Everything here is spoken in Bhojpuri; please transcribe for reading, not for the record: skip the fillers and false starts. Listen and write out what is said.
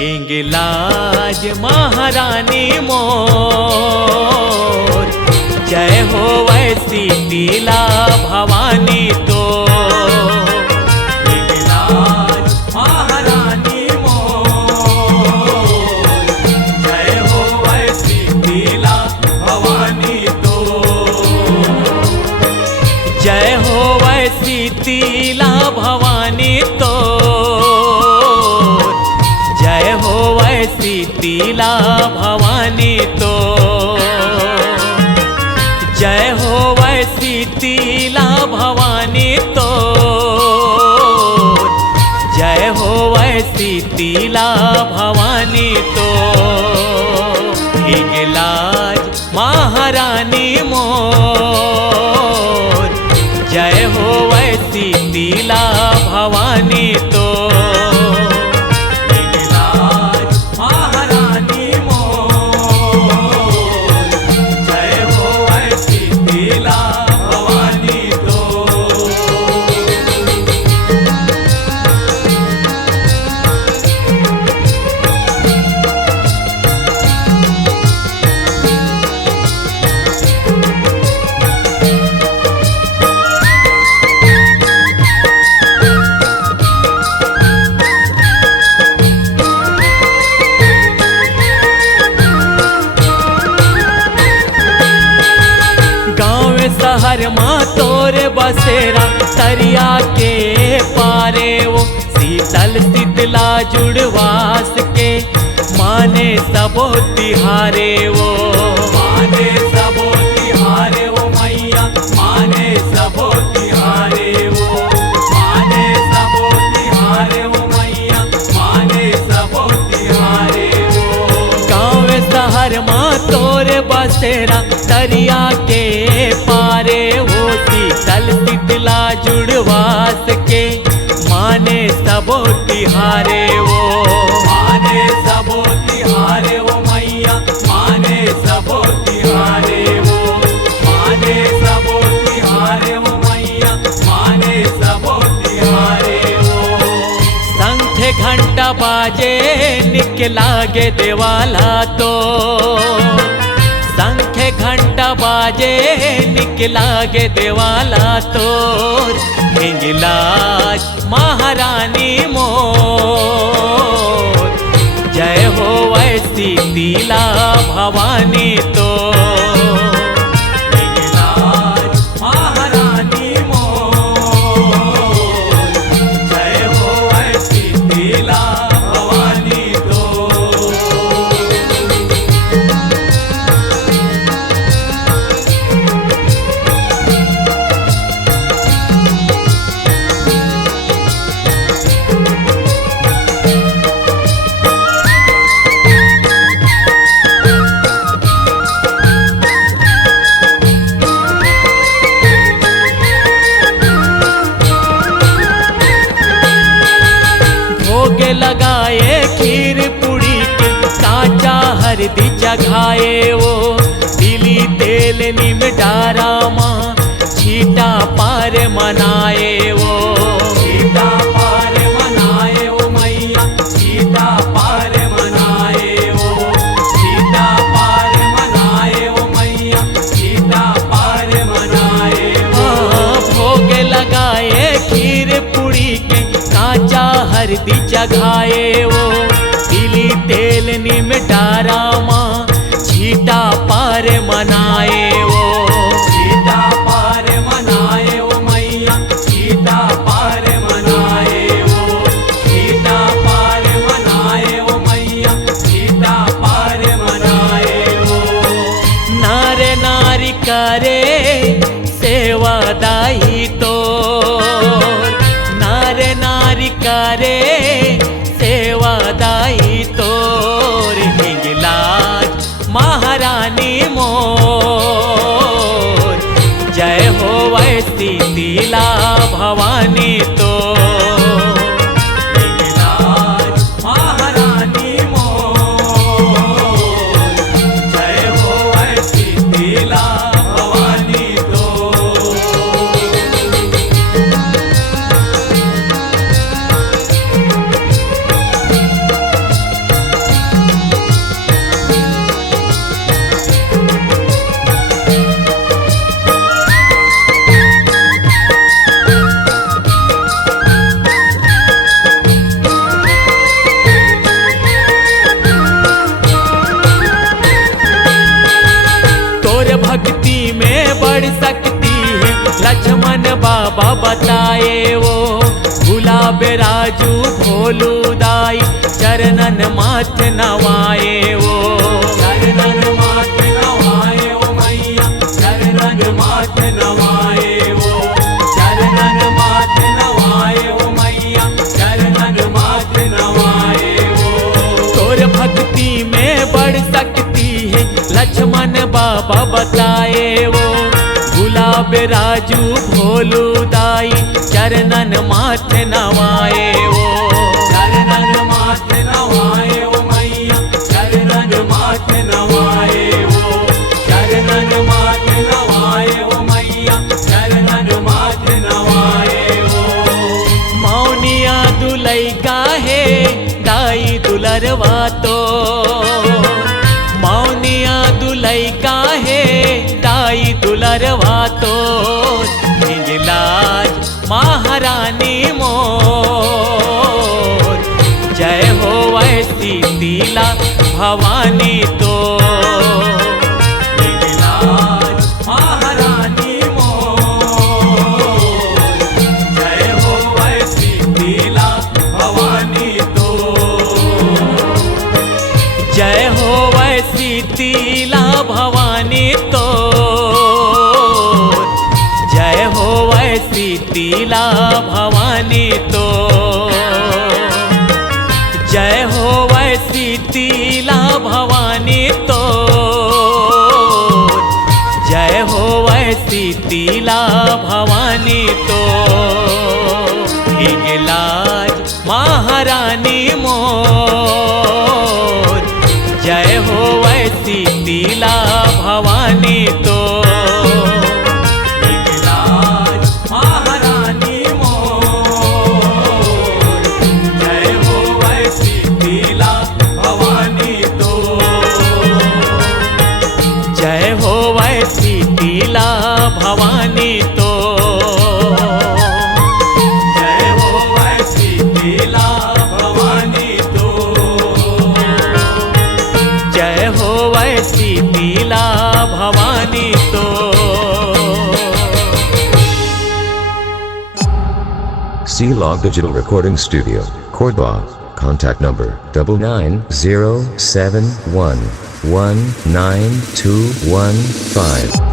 हिंगलाज महारानी मोर, जय हो वैसी शीतला भवानी तो। हिंगलाज महारानी मोर, जय हो वैसी शीतला भवानी तो। जय हो वैसी शीतला भवानी तो, जय हो वैसी शीतला भवानी तो। जय हो वैसी शीतला भवानी तो, जय हो वैसी शीतला भवानी तो। हिंगलाज महारानी मोर, जय हो वैसी शीतला भवानी तो। हिंगलाज महारानी मोर, जय हो वैसी शीतला भवानी तो। शहर माँ तोरे बसेरा, तरिया के पारे वो शीतल शीतला जुड़वास के माने सबो तिहारे वो। माने सबो तिहारे वो मैया, माने सबो तिहारे वो। माने सबो तिहारे वो मैया, माने सबो तिहारे वो। गाँव शहर माँ तोरे बसेरा, तरिया के पारे वो शीतल शीतला जुड़वास के माने सबो तिहारे वो। माने सबो तिहारे वो मैया, माने सबो तिहारे वो। माने सबो तिहारे वो मैया, माने सबो तिहारे वो। शंख घंटा बाजे निकलागे देवाला तो, शंख घंटा बाजे निकलागे देवाला तोर। हिंगलाज महारानी मोर, जय हो वैसी शीतला भवानी तो। हिंगलाज महारानी मोर, जय हो वैसी शीतला भवानी तो। लगाए खीर पूड़ी के काचा हरदी जगाए वो। तिली तेल निम डारा माँ छीटा पार मनाए वो। छीटा पार मनाए वो मैया, छीटा पार मनाए वो। छीटा पार मनाए वो मैया, छीटा पार मनाए वो। भोग लगाए खीर पूड़ी के काचा हरदी जगाए वो। तिली तेल निम डारा माँ छीटा पार मनाए वो। छीटा पार मनाए वो मैया, छीटा पार मनाए वो। छीटा पार मनाए वो मैया, छीटा पार मनाए वो। नारे नारी करे सेवादाई तो, नारे नारी करे सेवादाई तोर। हिंगलाज महारानी मोर, बेराजू भोलू दाई चरणन माथ नवाए वो चरणन माथ नवाए ओ मैया चरणन माथ नवाए वो चरणन माथ नवाए ओ मैया चरणन माथ नवाए वो तोर भक्ति में बड़ सकती है लक्ष्मण बाबा बताए वो गुलाब राजू भोलू दाई चरणन माथ नवाए वो चरणन माथ नवाए ओ मैया चरणन माथ नवाए वो चरणन माथ नवाए ओ मैया चरणन माथ नवाए वो मौनिया दुलई काहे दाई दुलरवा तो मौनिया दुलई काहे दाई दुलरवा तो लाज महारानी मोर जय हो ऐसी शीला भवानी तो लाज महारानी मोर जय हो ऐसी शीला भवानी तो जय हो ऐसी शीला भवानी तो जय हो ऐसी शीला भवानी तो जय हो ऐसी शीला भवानी तो जय हो ऐसी शीला भवानी तो लाज महारानी मोर जय हो ऐसी शीला भवानी तो जय हो ऐसी शीला भवानी तो जय हो ऐसी शीला भवानी तो जय हो ऐसी शीला भवानी तो C-Log Digital Recording Studio, Cordoba. Contact number 9907119215.